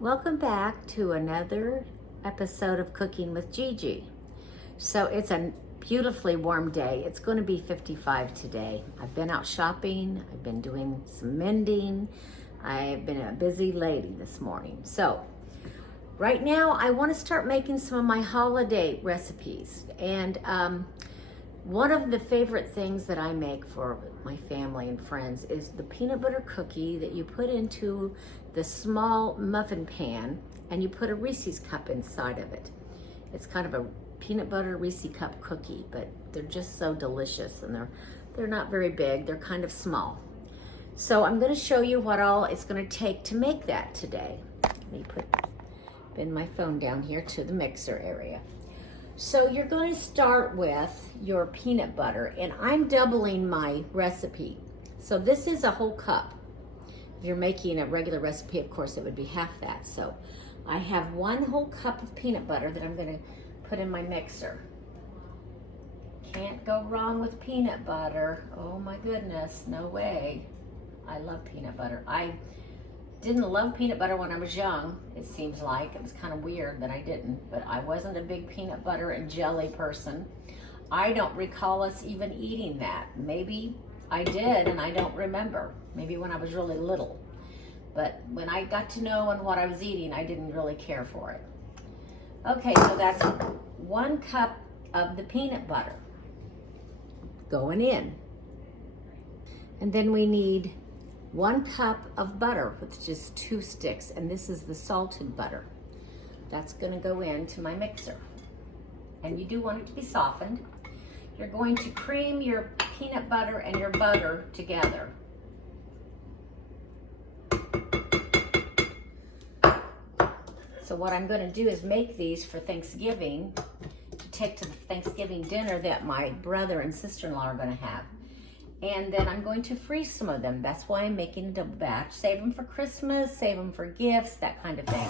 Welcome back to another episode of Cooking with Gigi. So it's a beautifully warm day. It's going to be 55 today. I've been out shopping. I've been doing some mending. I've been a busy lady this morning. So right now I want to start making some of my holiday recipes. And one of the favorite things that I make for my family and friends is the peanut butter cookie that you put into the small muffin pan and you put a Reese's cup inside of it. It's kind of a peanut butter Reese cup cookie, but they're just so delicious, and they're not very big, they're kind of small. So I'm going to show you what all it's going to take to make that today. Let me pin my phone down here to the mixer area. So you're going to start with your peanut butter, and I'm doubling my recipe. So this is a whole cup. If you're making a regular recipe, of course, it would be half that. So I have 1 whole cup of peanut butter that I'm going to put in my mixer. Can't go wrong with peanut butter. Oh my goodness, no way. I love peanut butter. I didn't love peanut butter when I was young, it seems like. It was kind of weird that I didn't, but I wasn't a big peanut butter and jelly person. I don't recall us even eating that. Maybe I did and I don't remember. Maybe when I was really little. But when I got to know and what I was eating, I didn't really care for it. Okay, so that's 1 cup of the peanut butter going in. And then we need 1 cup of butter with just 2 sticks, and this is the salted butter. That's going to go into my mixer. And you do want it to be softened. You're going to cream your peanut butter and your butter together. So what I'm going to do is make these for Thanksgiving to take to the Thanksgiving dinner that my brother and sister-in-law are going to have. And then I'm going to freeze some of them. That's why I'm making a double batch. Save them for Christmas, save them for gifts, that kind of thing.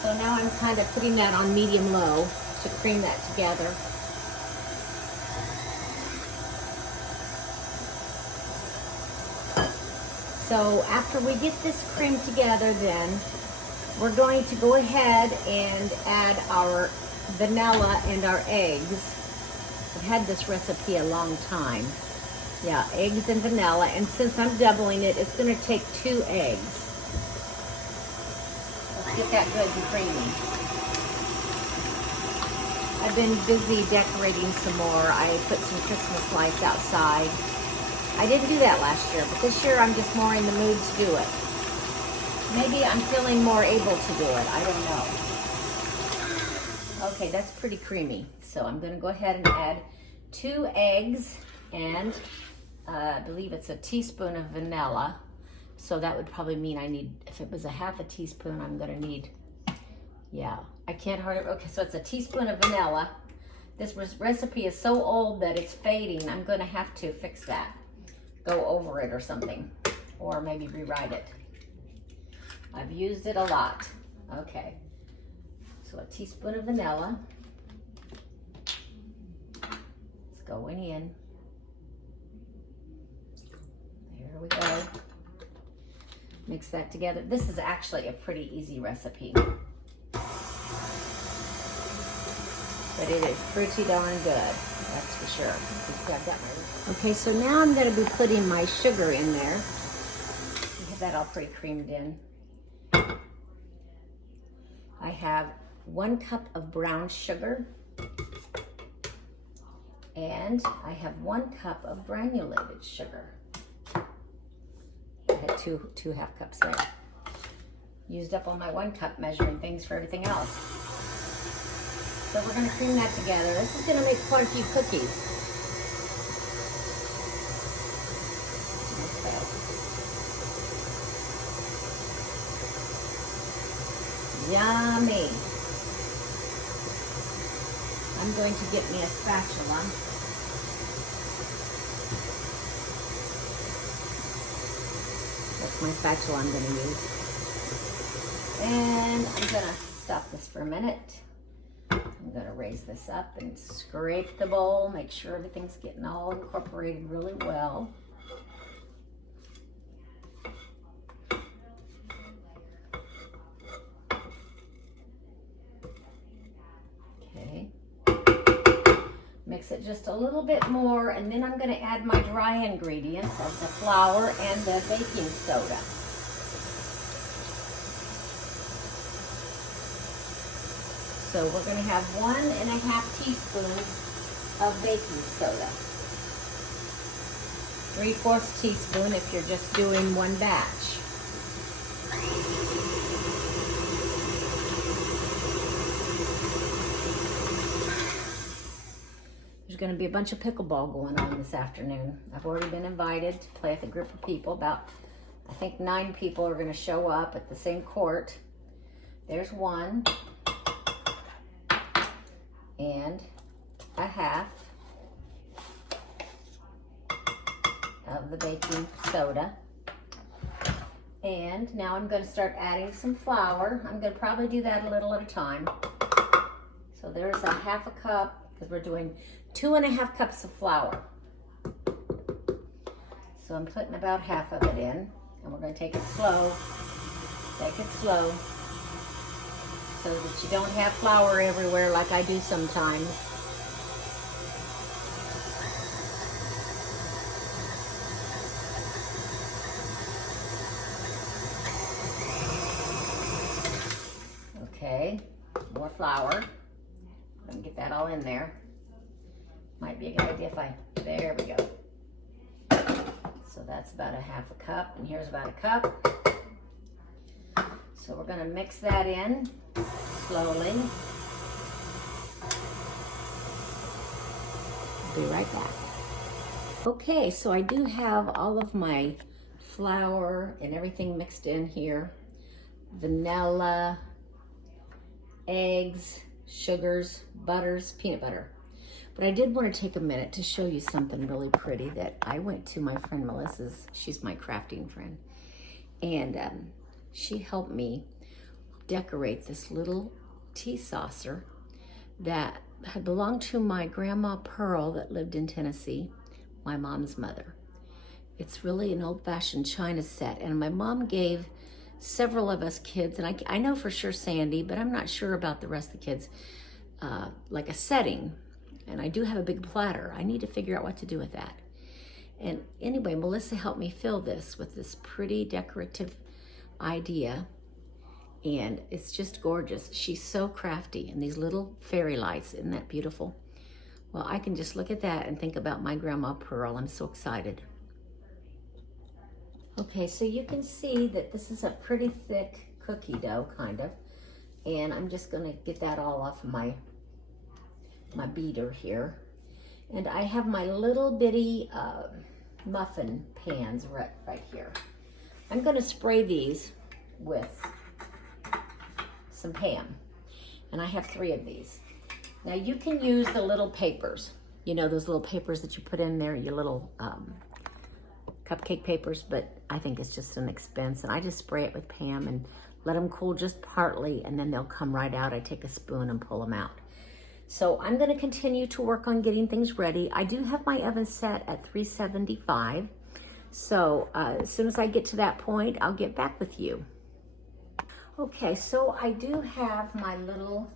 So now I'm kind of putting that on medium-low to cream that together. So after we get this cream together, then we're going to go ahead and add our vanilla and our eggs. I've had this recipe a long time. Yeah, eggs and vanilla, and since I'm doubling it, it's going to take 2 eggs. Let's get that good and creamy. I've been busy decorating some more. I put some Christmas lights outside. I didn't do that last year, but this year I'm just more in the mood to do it. Maybe I'm feeling more able to do it. I don't know. Okay, that's pretty creamy. So I'm going to go ahead and add 2 eggs and I believe it's a teaspoon of vanilla. So that would probably mean I need, if it was a half a teaspoon, I'm going to need, yeah, I can't hardly, okay, so it's a teaspoon of vanilla. This recipe is so old that it's fading. I'm going to have to fix that. Go over it or something, or maybe rewrite it. I've used it a lot. Okay, so a teaspoon of vanilla. It's going in. There we go. Mix that together. This is actually a pretty easy recipe, but it is pretty darn good, that's for sure. Okay, so now I'm going to be putting my sugar in there. Get that all pretty creamed in. I have 1 cup of brown sugar, and I have 1 cup of granulated sugar. I had two half cups there. Used up all my 1 cup measuring things for everything else. So we're going to cream that together. This is going to make quite a few cookies. Yummy. I'm going to get me a spatula. That's my spatula I'm going to use. And I'm going to stop this for a minute. I'm going to raise this up and scrape the bowl, make sure everything's getting all incorporated really well. it just a little bit more, and then I'm gonna add my dry ingredients of the flour and the baking soda. So we're gonna have 1.5 teaspoons of baking soda. 3/4 teaspoon if you're just doing one batch. There's going to be a bunch of pickleball going on this afternoon. I've already been invited to play with a group of people. About, I think 9 people are going to show up at the same court. There's 1.5 of the baking soda. And now I'm going to start adding some flour. I'm going to probably do that a little at a time. So there's 1/2 cup, because we're doing 2.5 cups of flour. So I'm putting about half of it in, and we're going to take it slow. Take it slow, so that you don't have flour everywhere like I do sometimes. Okay, more flour. Let me get that all in there. Might be a good idea if there we go. So that's about 1/2 cup, and here's about 1 cup. So we're gonna mix that in slowly. Be right back. Okay, so I do have all of my flour and everything mixed in here. Vanilla, eggs, sugars, butters, peanut butter. But I did want to take a minute to show you something really pretty that I went to my friend Melissa's. She's my crafting friend. And she helped me decorate this little tea saucer that had belonged to my grandma Pearl that lived in Tennessee, my mom's mother. It's really an old-fashioned china set, and my mom gave several of us kids, and I know for sure Sandy, but I'm not sure about the rest of the kids, like a setting. And I do have a big platter. I need to figure out what to do with that. And anyway, Melissa helped me fill this with this pretty decorative idea. And it's just gorgeous. She's so crafty. And these little fairy lights, isn't that beautiful? Well, I can just look at that and think about my grandma Pearl. I'm so excited. Okay, so you can see that this is a pretty thick cookie dough, kind of. And I'm just gonna get that all off of my beater here. And I have my little bitty muffin pans right here. I'm gonna spray these with some Pam. And I have 3 of these. Now you can use the little papers. You know, those little papers that you put in there, your little cupcake papers, but I think it's just an expense. And I just spray it with Pam and let them cool just partly, and then they'll come right out. I take a spoon and pull them out. So I'm gonna continue to work on getting things ready. I do have my oven set at 375. So as soon as I get to that point, I'll get back with you. Okay, so I do have my little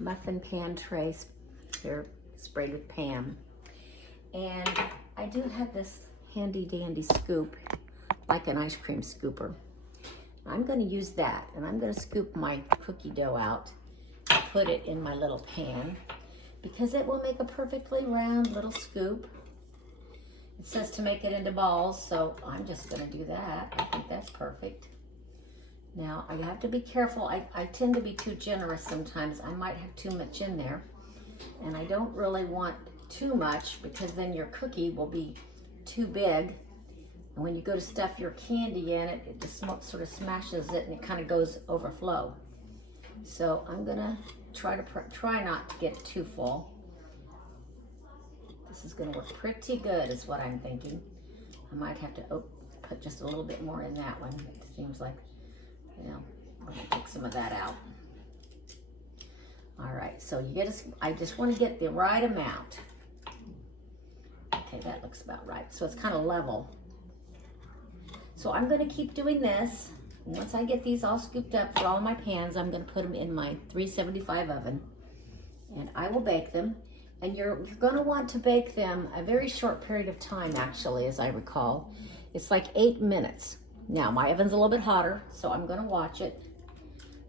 muffin pan trays here sprayed with Pam. And I do have this handy dandy scoop, like an ice cream scooper. I'm gonna use that, and I'm gonna scoop my cookie dough out, put it in my little pan, because it will make a perfectly round little scoop. It says to make it into balls, so I'm just gonna do that. I think that's perfect. Now, I have to be careful. I tend to be too generous sometimes. I might have too much in there, and I don't really want too much, because then your cookie will be too big. And when you go to stuff your candy in it, it just sort of smashes it, and it kind of goes overflow. So I'm gonna try not to get too full. This is gonna work pretty good, is what I'm thinking. I might have to put just a little bit more in that one. It seems like, you know, I'm gonna take some of that out. All right, so I just want to get the right amount. Okay, that looks about right. So it's kind of level. So I'm gonna keep doing this. Once I get these all scooped up for all of my pans, I'm gonna put them in my 375 oven, and I will bake them. And you're going to want to bake them a very short period of time, actually, as I recall. It's like 8 minutes. Now, my oven's a little bit hotter, so I'm going to watch it.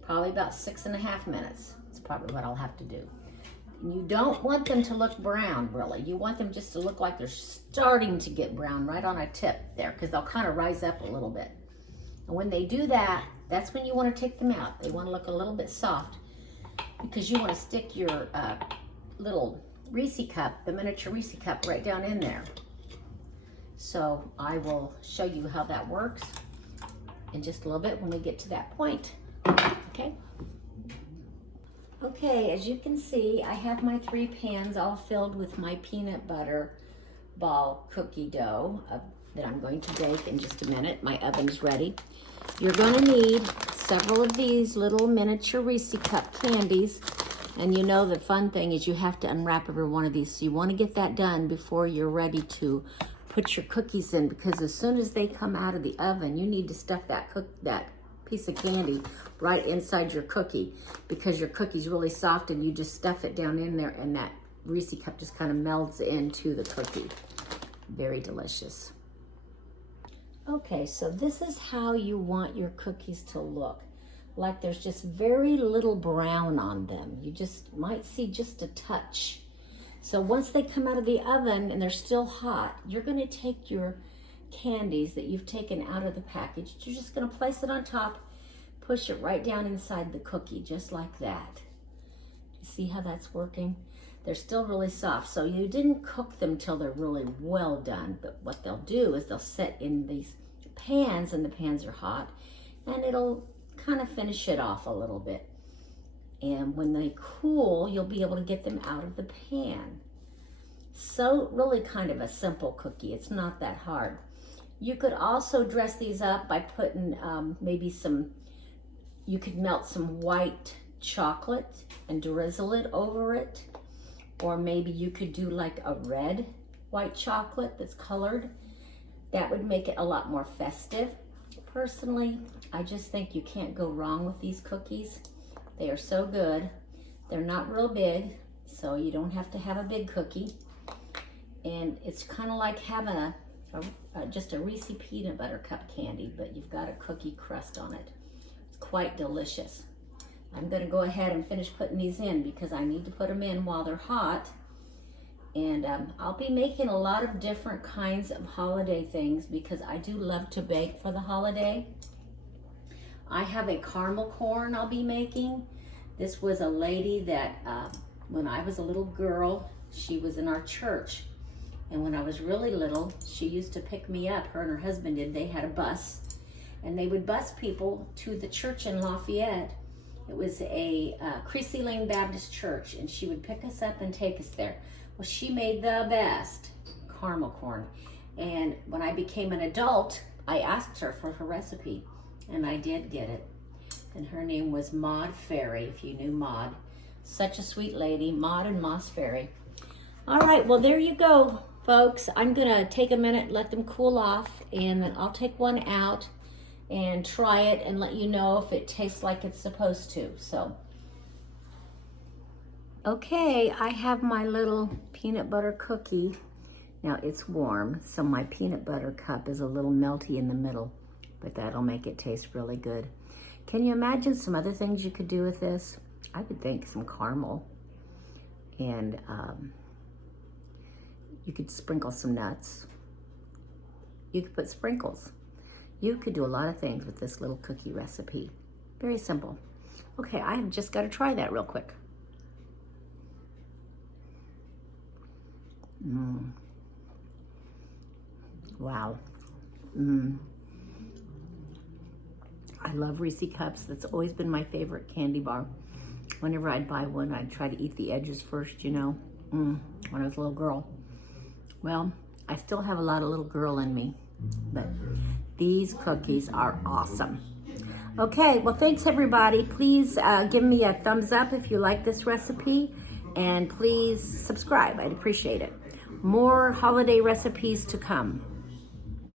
Probably about 6.5 minutes. It's probably what I'll have to do. And you don't want them to look brown, really. You want them just to look like they're starting to get brown right on a tip there, because they'll kind of rise up a little bit. And when they do that, that's when you want to take them out. They want to look a little bit soft, because you want to stick your little Reese cup, the miniature Reese cup, right down in there. So I will show you how that works in just a little bit when we get to that point. Okay? Okay, as you can see, I have my 3 pans all filled with my peanut butter ball cookie dough that I'm going to bake in just a minute. My oven's ready. You're going to need several of these little miniature Reese cup candies. And you know the fun thing is you have to unwrap every one of these. So you want to get that done before you're ready to put your cookies in, because as soon as they come out of the oven, you need to stuff that piece of candy right inside your cookie, because your cookie's really soft and you just stuff it down in there and that Reese cup just kind of melts into the cookie. Very delicious. Okay, so this is how you want your cookies to look. Like there's just very little brown on them. You just might see just a touch. So once they come out of the oven and they're still hot, you're gonna take your candies that you've taken out of the package. You're just gonna place it on top, push it right down inside the cookie, just like that. You see how that's working? They're still really soft, so you didn't cook them till they're really well done, but what they'll do is they'll set in these pans, and the pans are hot, and it'll kind of finish it off a little bit. And when they cool, you'll be able to get them out of the pan. So really kind of a simple cookie. It's not that hard. You could also dress these up by putting you could melt some white chocolate and drizzle it over it. Or maybe you could do like a red white chocolate that's colored. That would make it a lot more festive. Personally, I just think you can't go wrong with these cookies. They are so good. They're not real big, so you don't have to have a big cookie. And it's kind of like having just a Reese peanut butter cup candy, but you've got a cookie crust on it. It's quite delicious. I'm gonna go ahead and finish putting these in because I need to put them in while they're hot. And I'll be making a lot of different kinds of holiday things because I do love to bake for the holiday. I have a caramel corn I'll be making. This was a lady that, when I was a little girl, she was in our church. And when I was really little, she used to pick me up. Her and her husband did. They had a bus. And they would bus people to the church in Lafayette. It was a Creasy Lane Baptist Church. And she would pick us up and take us there. Well, she made the best caramel corn. And when I became an adult, I asked her for her recipe. And I did get it. And her name was Maud Ferry, if you knew Maud. Such a sweet lady, Maud and Moss Ferry. All right, well, there you go, folks. I'm gonna take a minute, let them cool off, and then I'll take one out and try it and let you know if it tastes like it's supposed to, so. Okay, I have my little peanut butter cookie. Now it's warm, so my peanut butter cup is a little melty in the middle, but that'll make it taste really good. Can you imagine some other things you could do with this? I would think some caramel, and you could sprinkle some nuts. You could put sprinkles. You could do a lot of things with this little cookie recipe. Very simple. Okay, I have just got to try that real quick. Wow. I love Reese cups. That's always been my favorite candy bar. Whenever I'd buy one, I'd try to eat the edges first, you know, when I was a little girl. Well, I still have a lot of little girl in me, but these cookies are awesome. Okay, well, thanks everybody. Please give me a thumbs up if you like this recipe, and please subscribe. I'd appreciate it. More holiday recipes to come.